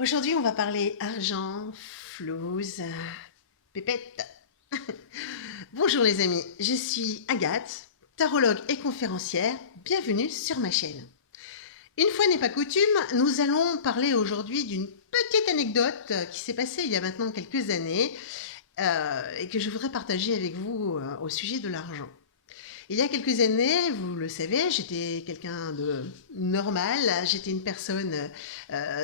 Aujourd'hui, on va parler argent, flouze, pépette. Bonjour les amis, je suis Agathe, tarologue et conférencière. Bienvenue sur ma chaîne. Une fois n'est pas coutume, nous allons parler aujourd'hui d'une petite anecdote qui s'est passée il y a maintenant quelques années et que je voudrais partager avec vous au sujet de l'argent. Il y a quelques années, vous le savez, j'étais quelqu'un de normal, j'étais une personne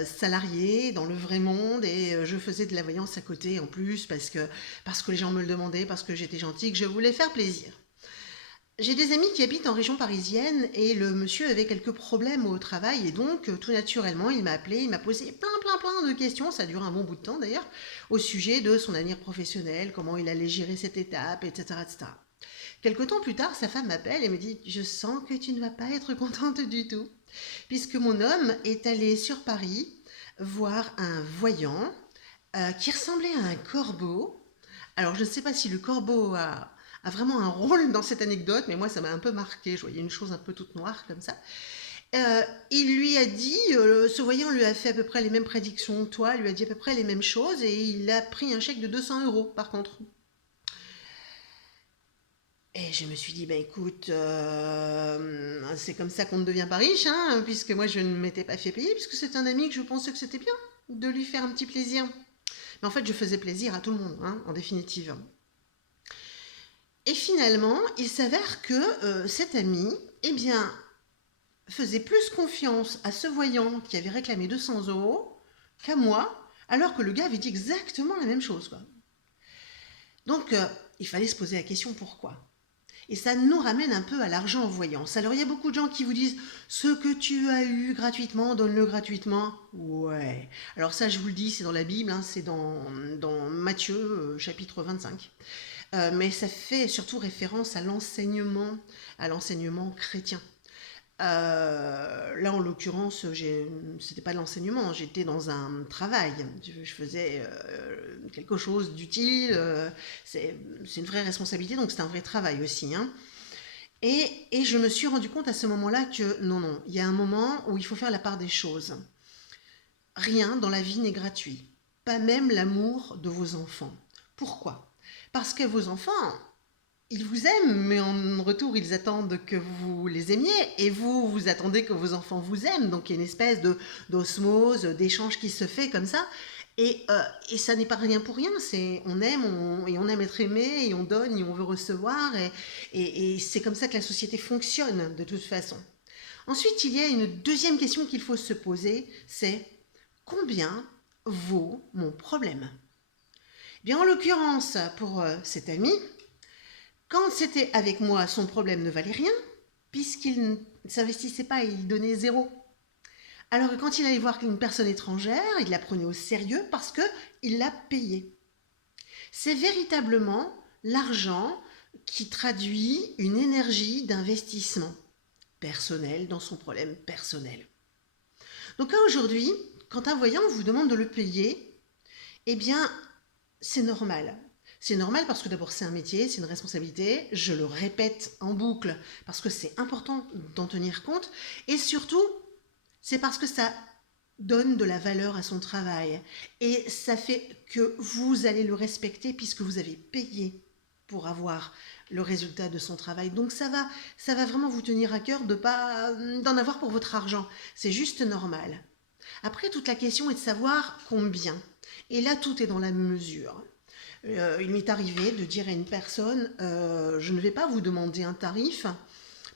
salariée dans le vrai monde et je faisais de la voyance à côté en plus parce que les gens me le demandaient, parce que j'étais gentille, que je voulais faire plaisir. J'ai des amis qui habitent en région parisienne et le monsieur avait quelques problèmes au travail et donc tout naturellement il m'a appelé, il m'a posé plein de questions, ça a duré un bon bout de temps d'ailleurs, au sujet de son avenir professionnel, comment il allait gérer cette étape, etc. etc. Quelque temps plus tard, sa femme m'appelle et me dit: Je sens que tu ne vas pas être contente du tout, puisque mon homme est allé sur Paris voir un voyant qui ressemblait à un corbeau. Alors, je ne sais pas si le corbeau a vraiment un rôle dans cette anecdote, mais moi, ça m'a un peu marqué. Je voyais une chose un peu toute noire comme ça. Il lui a dit, ce voyant lui a fait à peu près les mêmes prédictions que toi, lui a dit à peu près les mêmes choses, et il a pris un chèque de 200 euros par contre. Et je me suis dit, bah écoute, c'est comme ça qu'on ne devient pas riche, hein, puisque moi je ne m'étais pas fait payer, puisque c'est un ami que je pensais que c'était bien de lui faire un petit plaisir. Mais en fait, je faisais plaisir à tout le monde, hein, en définitive. Et finalement, il s'avère que cet ami, eh bien, faisait plus confiance à ce voyant qui avait réclamé 200 euros qu'à moi, alors que le gars avait dit exactement la même chose, quoi. Donc, il fallait se poser la question pourquoi. Et ça nous ramène un peu à l'argent en voyance. Alors il y a beaucoup de gens qui vous disent ce que tu as eu gratuitement, donne-le gratuitement. Ouais. Alors ça, je vous le dis, c'est dans la Bible, hein, c'est dans Matthieu chapitre 25. Mais ça fait surtout référence à l'enseignement chrétien. Là, en l'occurrence, c'était pas de l'enseignement, j'étais dans un travail. Je faisais quelque chose d'utile. C'est une vraie responsabilité, donc c'est un vrai travail aussi, hein. Et je me suis rendu compte à ce moment-là que non, il y a un moment où il faut faire la part des choses. Rien dans la vie n'est gratuit, pas même l'amour de vos enfants. Pourquoi? Parce que vos enfants, ils vous aiment, mais en retour, ils attendent que vous les aimiez, et vous, vous attendez que vos enfants vous aiment. Donc il y a une espèce d'osmose, d'échange qui se fait comme ça. Et ça n'est pas rien pour rien, c'est on aime et on aime être aimé, et on donne et on veut recevoir, et c'est comme ça que la société fonctionne de toute façon. Ensuite, il y a une deuxième question qu'il faut se poser, c'est combien vaut mon problème? Bien, en l'occurrence, pour cet ami, quand c'était avec moi, son problème ne valait rien, puisqu'il ne s'investissait pas et il donnait zéro. Alors que quand il allait voir une personne étrangère, il la prenait au sérieux parce qu'il l'a payé. C'est véritablement l'argent qui traduit une énergie d'investissement personnel dans son problème personnel. Donc là, aujourd'hui, quand un voyant vous demande de le payer, eh bien, c'est normal. C'est normal parce que d'abord c'est un métier, c'est une responsabilité, je le répète en boucle parce que c'est important d'en tenir compte, et surtout c'est parce que ça donne de la valeur à son travail et ça fait que vous allez le respecter puisque vous avez payé pour avoir le résultat de son travail. Donc ça va vraiment vous tenir à cœur de pas d'en avoir pour votre argent. C'est juste normal. Après, toute la question est de savoir combien. Et là, tout est dans la mesure. Il m'est arrivé de dire à une personne, je ne vais pas vous demander un tarif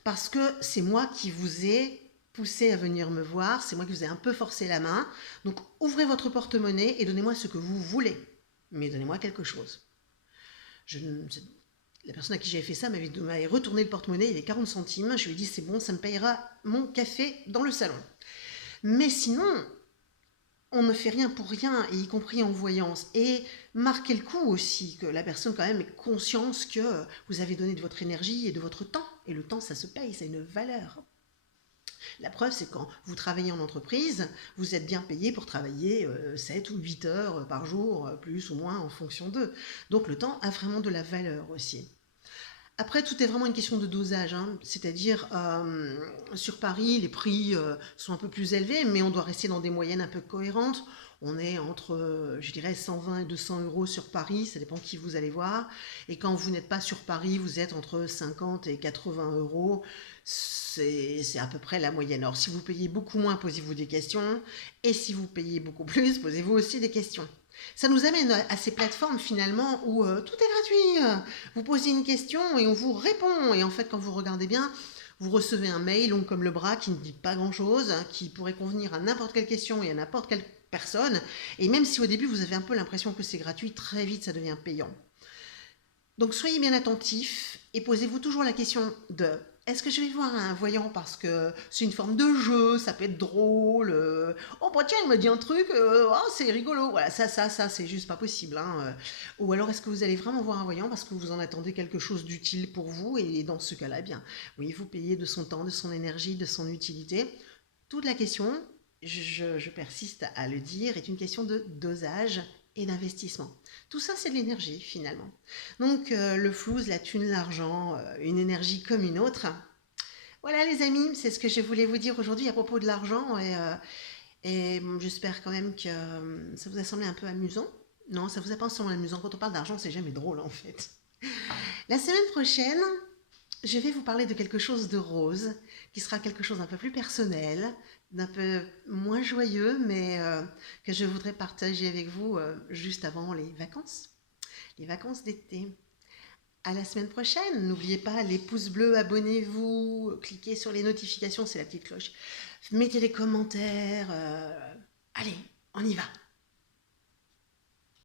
parce que c'est moi qui vous ai poussé à venir me voir, c'est moi qui vous ai un peu forcé la main. Donc ouvrez votre porte-monnaie et donnez-moi ce que vous voulez. Mais donnez-moi quelque chose. Je, la personne à qui j'avais fait ça m'avait retourné le porte-monnaie, il y avait 40 centimes. Je lui ai dit c'est bon, ça me payera mon café dans le salon. Mais sinon, on ne fait rien pour rien, y compris en voyance. Et marquez le coup aussi, que la personne quand même ait conscience que vous avez donné de votre énergie et de votre temps. Et le temps, ça se paye, ça a une valeur. La preuve, c'est quand vous travaillez en entreprise, vous êtes bien payé pour travailler 7 ou 8 heures par jour, plus ou moins en fonction d'eux. Donc le temps a vraiment de la valeur aussi. Après, tout est vraiment une question de dosage, hein. C'est-à-dire, sur Paris, les prix sont un peu plus élevés, mais on doit rester dans des moyennes un peu cohérentes. On est entre, je dirais, 120 et 200 euros sur Paris, ça dépend qui vous allez voir. Et quand vous n'êtes pas sur Paris, vous êtes entre 50 et 80 euros. C'est à peu près la moyenne. Alors, si vous payez beaucoup moins, posez-vous des questions. Et si vous payez beaucoup plus, posez-vous aussi des questions. Ça nous amène à ces plateformes finalement où tout est gratuit. Vous posez une question et on vous répond. Et en fait, quand vous regardez bien, vous recevez un mail long comme le bras qui ne dit pas grand-chose, hein, qui pourrait convenir à n'importe quelle question et à n'importe quelle personne. Et même si au début vous avez un peu l'impression que c'est gratuit, très vite ça devient payant. Donc soyez bien attentifs et posez-vous toujours la question de est-ce que je vais voir un voyant parce que c'est une forme de jeu, ça peut être drôle, oh bah tiens il me dit un truc, oh, c'est rigolo, voilà ça c'est juste pas possible, hein. Ou alors est-ce que vous allez vraiment voir un voyant parce que vous en attendez quelque chose d'utile pour vous et dans ce cas-là, eh bien oui vous payez de son temps, de son énergie, de son utilité. Toute la question, je persiste à le dire, est une question de dosage et d'investissement. Tout ça, c'est de l'énergie, finalement. Donc, le flouze, la thune, l'argent, une énergie comme une autre. Voilà, les amis, c'est ce que je voulais vous dire aujourd'hui à propos de l'argent. Et bon, j'espère quand même que ça vous a semblé un peu amusant. Non, ça vous a pas semblé amusant. Quand on parle d'argent, c'est jamais drôle, en fait. La semaine prochaine, je vais vous parler de quelque chose de rose, qui sera quelque chose d'un peu plus personnel, d'un peu moins joyeux, mais que je voudrais partager avec vous juste avant les vacances d'été. À la semaine prochaine, n'oubliez pas les pouces bleus, abonnez-vous, cliquez sur les notifications, c'est la petite cloche, mettez des commentaires, allez, on y va.